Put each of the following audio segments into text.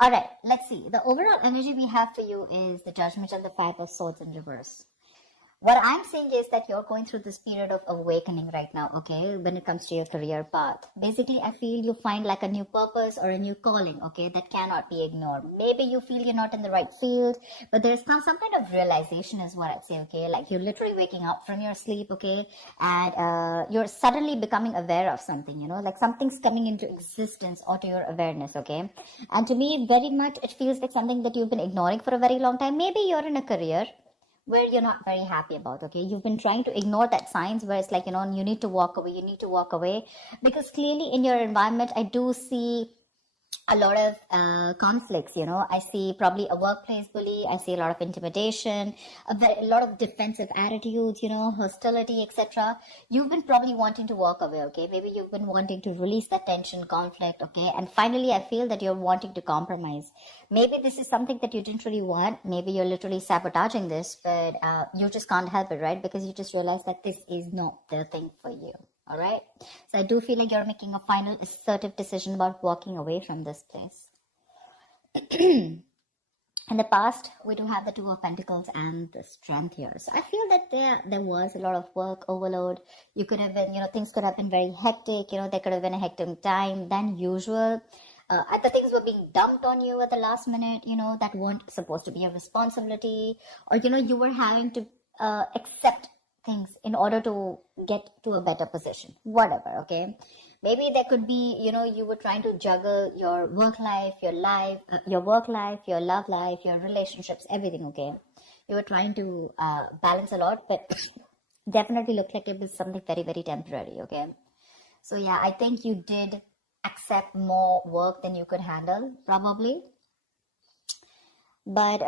All right, let's see. The overall energy we have for you is the Judgment and the Five of Swords in reverse. What I'm saying is that you're going through this period of awakening right now, okay, when it comes to your career path. Basically, I feel you find like a new purpose or a new calling, okay, that cannot be ignored. Maybe you feel you're not in the right field, but there's some kind of realization is what I'd say, okay, like you're literally waking up from your sleep, okay, and you're suddenly becoming aware of something, like something's coming into existence or to your awareness, okay. And to me, very much, it feels like something that you've been ignoring for a very long time. Maybe you're in a career where you're not very happy about, okay? You've been trying to ignore that signs where it's like, you need to walk away, because clearly in your environment, I do see a lot of conflicts, I see probably a workplace bully, I see a lot of intimidation, a lot of defensive attitudes, hostility, etc. You've been probably wanting to walk away, okay? Maybe you've been wanting to release that tension, conflict, okay? And finally, I feel that you're wanting to compromise. Maybe this is something that you didn't really want. Maybe you're literally sabotaging this, but you just can't help it, right? Because you just realize that this is not the thing for you. All right. So I do feel like you're making a final assertive decision about walking away from this place. In the past, we do have the Two of Pentacles and the Strength here. So I feel that there was a lot of work overload. You could have been, things could have been very hectic. There could have been a hectic time than usual. The things were being dumped on you at the last minute, that weren't supposed to be a responsibility. Or, you were having to accept things in order to get to a better position, whatever, okay? Maybe there could be, you were trying to juggle your work life, your love life, your relationships, everything, okay? You were trying to balance a lot, but definitely looked like it was something very, very temporary, okay? So yeah, I think you did accept more work than you could handle, probably. But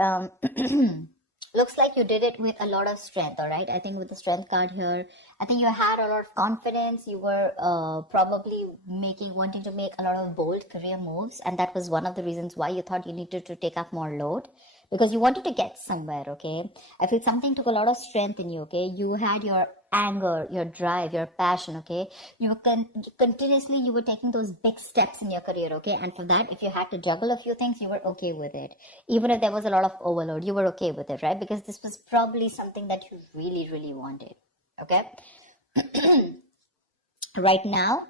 looks like you did it with a lot of strength, all right? I think with the Strength card here, I think you had a lot of confidence. You were probably wanting to make a lot of bold career moves. And that was one of the reasons why you thought you needed to take up more load, because you wanted to get somewhere, okay? I feel something took a lot of strength in you, okay? You had your anger, your drive, your passion, okay? You were continuously, you were taking those big steps in your career, okay? And for that, if you had to juggle a few things, you were okay with it. Even if there was a lot of overload, you were okay with it, right? Because this was probably something that you really, really wanted, okay? Right now,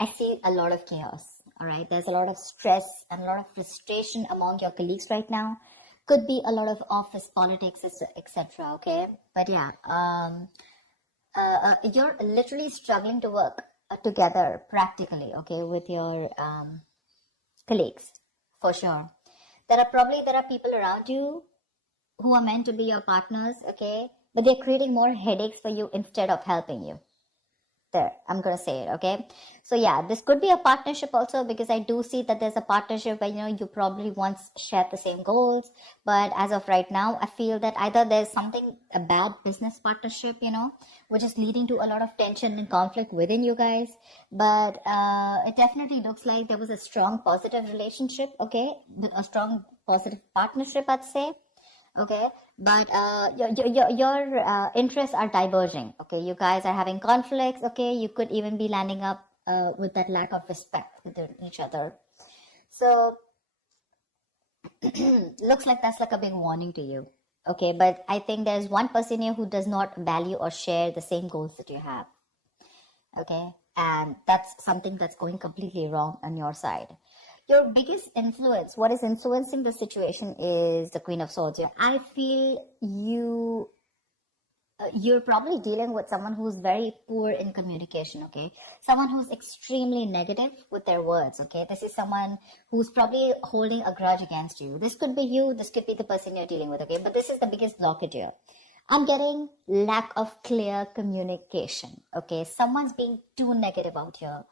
I see a lot of chaos, all right? There's a lot of stress and a lot of frustration among your colleagues right now. Could be a lot of office politics, etc. Okay, but yeah, you're literally struggling to work together practically, okay, with your colleagues, for sure. There are people around you who are meant to be your partners, okay, but they're creating more headaches for you instead of helping you. There, I'm gonna say it, okay? So yeah, this could be a partnership also, because I do see that there's a partnership where you probably once shared the same goals, but as of right now, I feel that either there's a bad business partnership, which is leading to a lot of tension and conflict within you guys. But it definitely looks like there was a strong positive relationship, okay, a strong positive partnership, I'd say. Okay, but your interests are diverging, okay? You guys are having conflicts, okay? You could even be landing up with that lack of respect within each other. So looks like that's like a big warning to you, okay? But I think there's one person here who does not value or share the same goals that you have, okay? And that's something that's going completely wrong on your side. Your biggest influence, what is influencing the situation, is the Queen of Swords here. I feel you're probably dealing with someone who's very poor in communication, okay? Someone who's extremely negative with their words, okay? This is someone who's probably holding a grudge against you. This could be you, this could be the person you're dealing with, okay? But this is the biggest blockage here. I'm getting lack of clear communication, okay? Someone's being too negative out here.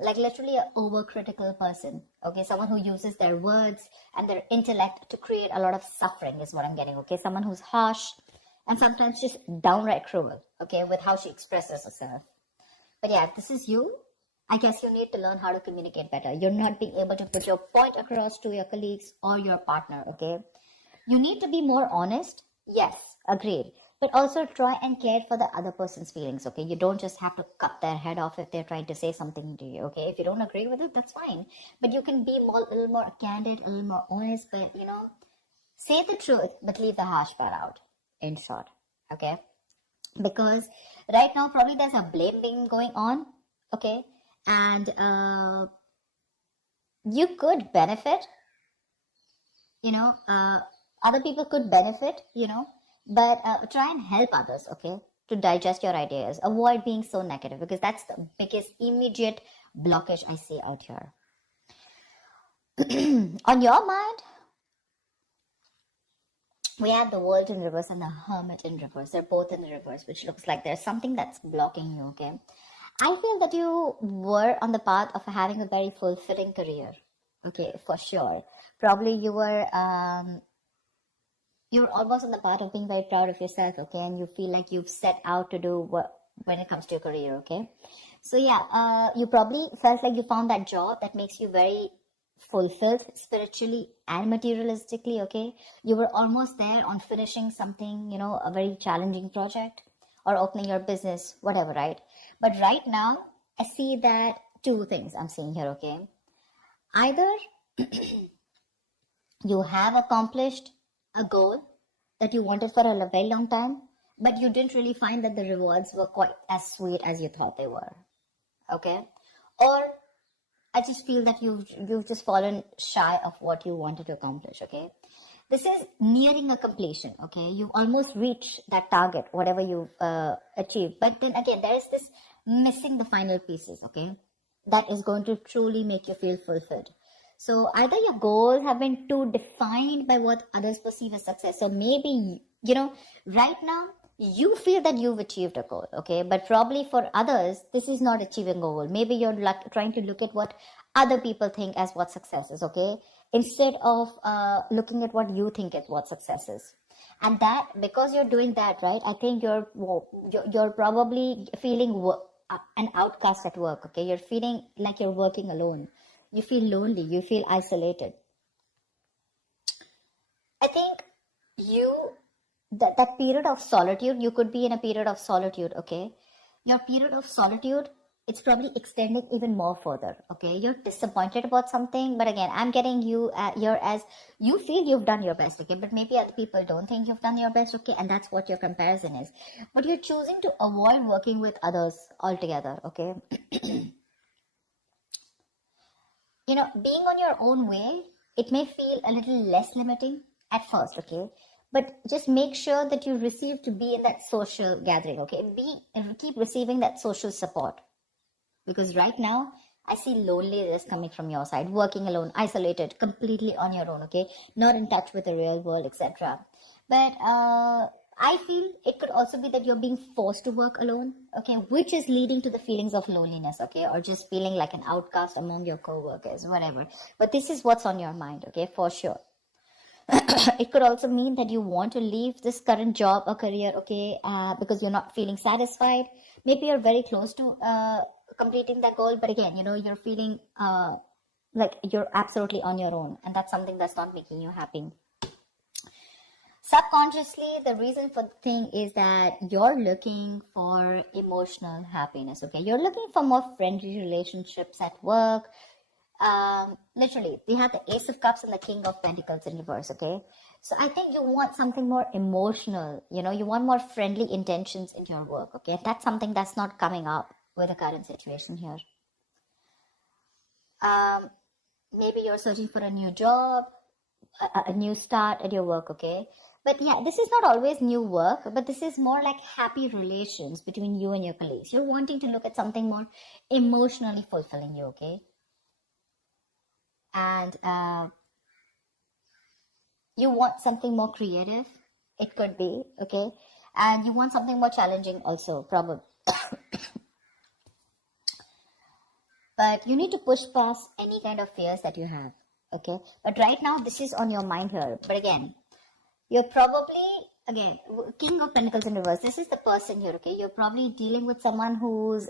Like literally an overcritical person, okay? Someone who uses their words and their intellect to create a lot of suffering is what I'm getting, okay? Someone who's harsh and sometimes just downright cruel, okay, with how she expresses herself. But yeah, if this is you, I guess you need to learn how to communicate better. You're not being able to put your point across to your colleagues or your partner, okay? You need to be more honest. Yes, agreed. but also try and care for the other person's feelings, okay? You don't just have to cut their head off if they're trying to say something to you, okay? If you don't agree with it, that's fine. But you can be a little more candid, a little more honest, but, say the truth, but leave the harsh part out, in short, okay? Because right now, probably there's a blame being going on, okay? And you could benefit, other people could benefit, but try and help others, okay, to digest your ideas. Avoid being so negative, because that's the biggest immediate blockage I see out here. On your mind, we have the World in reverse and the Hermit in reverse. They're both in the reverse, which looks like there's something that's blocking you, okay? I feel that you were on the path of having a very fulfilling career, okay, for sure. Probably you were almost on the path of being very proud of yourself, okay, and you feel like you've set out to do what when it comes to your career, okay? So yeah, you probably felt like you found that job that makes you very fulfilled spiritually and materialistically, okay? You were almost there on finishing something, a very challenging project or opening your business, whatever, right? But right now, I see that two things I'm seeing here, okay? Either you have accomplished a goal that you wanted for a very long time, but you didn't really find that the rewards were quite as sweet as you thought they were, okay? Or I just feel that you've just fallen shy of what you wanted to accomplish, okay? This is nearing a completion, okay? You've almost reached that target, whatever you've achieved. But then again, there is this missing the final pieces, okay? That is going to truly make you feel fulfilled. So either your goals have been too defined by what others perceive as success. So maybe, right now, you feel that you've achieved a goal, okay? But probably for others, this is not achieving a goal. Maybe you're trying to look at what other people think as what success is, okay? Instead of looking at what you think is what success is. And that, because you're doing that, right, I think you're probably feeling an outcast at work, okay? You're feeling like you're working alone. You feel lonely. You feel isolated. I think that period of solitude, you could be in a period of solitude, okay? Your period of solitude, it's probably extending even more further, okay? You're disappointed about something, but again, I'm getting you here as you feel you've done your best, okay? But maybe other people don't think you've done your best, okay? And that's what your comparison is. But you're choosing to avoid working with others altogether, okay? Being on your own way, it may feel a little less limiting at first, okay? But just make sure that you receive to be in that social gathering, okay? Keep receiving that social support. Because right now, I see loneliness coming from your side, working alone, isolated, completely on your own, okay? Not in touch with the real world, etc. But I feel it could also be that you're being forced to work alone, okay? Which is leading to the feelings of loneliness, okay? Or just feeling like an outcast among your co-workers, whatever. But this is what's on your mind, okay? For sure. It could also mean that you want to leave this current job or career, okay, because you're not feeling satisfied. Maybe you're very close to completing that goal, but again, you're feeling like you're absolutely on your own, and that's something that's not making you happy. Subconsciously, the reason for the thing is that you're looking for emotional happiness, okay? You're looking for more friendly relationships at work. Literally, we have the Ace of Cups and the King of Pentacles in reverse, okay? So I think you want something more emotional, you want more friendly intentions in your work, okay? And that's something that's not coming up with the current situation here. Maybe you're searching for a new job, a new start at your work, okay? But yeah, this is not always new work, but this is more like happy relations between you and your colleagues. You're wanting to look at something more emotionally fulfilling you, okay? And you want something more creative, it could be, okay? And you want something more challenging also, probably. But you need to push past any kind of fears that you have, okay? But right now, this is on your mind here. But again, you're probably, again, King of Pentacles in reverse. This is the person here, okay? You're probably dealing with someone who's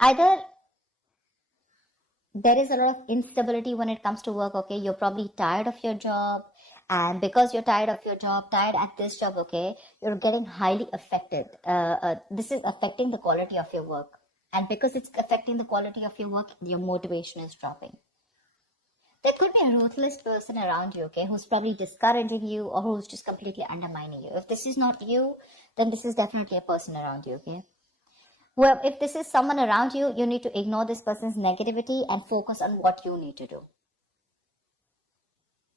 either there is a lot of instability when it comes to work, okay? You're probably tired of your job, And because you're tired of your job, tired at this job, okay, you're getting highly affected. This is affecting the quality of your work. And because it's affecting the quality of your work, your motivation is dropping. There could be a ruthless person around you, okay, who's probably discouraging you or who's just completely undermining you. If this is not you, then this is definitely a person around you, okay? Well, if this is someone around you, you need to ignore this person's negativity and focus on what you need to do.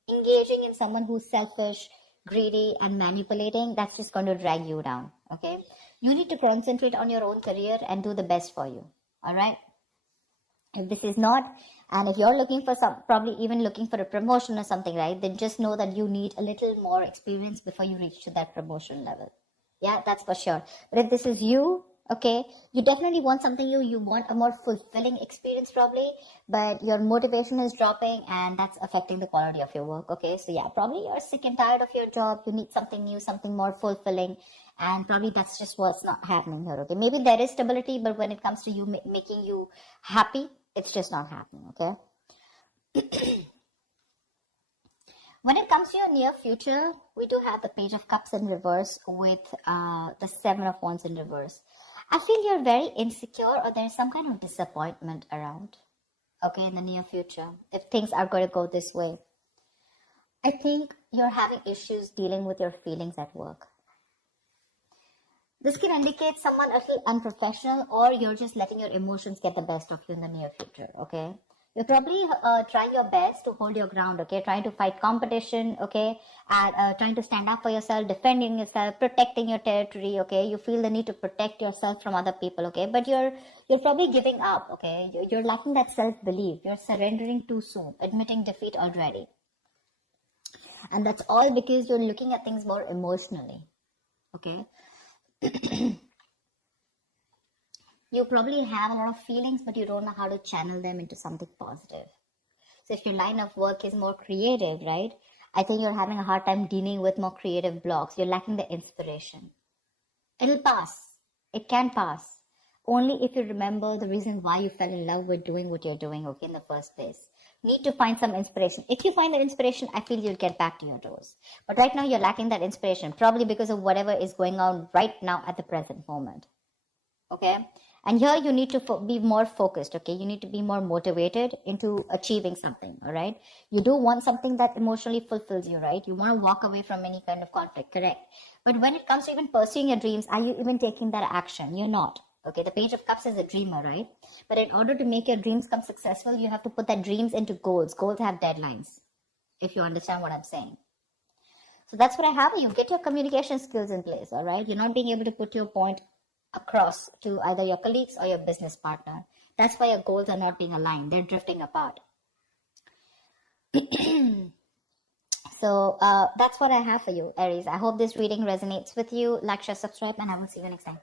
Engaging in someone who's selfish, greedy, and manipulating, that's just going to drag you down, okay? You need to concentrate on your own career and do the best for you, all right? If this is not, and if you're looking for probably even looking for a promotion or something, right, then just know that you need a little more experience before you reach to that promotion level. Yeah, that's for sure. But if this is you, okay, you definitely want something you want a more fulfilling experience probably, but your motivation is dropping and that's affecting the quality of your work, okay? So yeah, probably you're sick and tired of your job, you need something new, something more fulfilling, and probably that's just what's not happening here, okay? Maybe there is stability, but when it comes to you making you happy, it's just not happening, okay? When it comes to your near future, we do have the Page of Cups in reverse with the Seven of Wands in reverse. I feel you're very insecure or there's some kind of disappointment around, okay, in the near future, if things are going to go this way. I think you're having issues dealing with your feelings at work. This can indicate someone a little unprofessional or you're just letting your emotions get the best of you in the near future, okay? You're probably trying your best to hold your ground, okay? Trying to fight competition, okay? And trying to stand up for yourself, defending yourself, protecting your territory, okay? You feel the need to protect yourself from other people, okay? But you're probably giving up, okay? You're lacking that self-belief. You're surrendering too soon, admitting defeat already. And that's all because you're looking at things more emotionally, okay? You probably have a lot of feelings, but you don't know how to channel them into something positive. So if your line of work is more creative, right, I think you're having a hard time dealing with more creative blocks. You're lacking the inspiration. It'll pass. It can pass. Only if you remember the reason why you fell in love with doing what you're doing, okay, in the first place. Need to find some inspiration. If you find that inspiration, I feel you'll get back to your doors. But right now, you're lacking that inspiration, probably because of whatever is going on right now at the present moment. Okay? And here you need to be more focused, okay? You need to be more motivated into achieving something, all right? You do want something that emotionally fulfills you, right? You want to walk away from any kind of conflict, correct? But when it comes to even pursuing your dreams, are you even taking that action? You're not. Okay, the Page of Cups is a dreamer, right? But in order to make your dreams come successful, you have to put that dreams into goals. Goals have deadlines, if you understand what I'm saying. So that's what I have. You get your communication skills in place, all right? You're not being able to put your point across to either your colleagues or your business partner. That's why your goals are not being aligned. They're drifting apart. So that's what I have for you, Aries. I hope this reading resonates with you. Like, share, subscribe, and I will see you next time.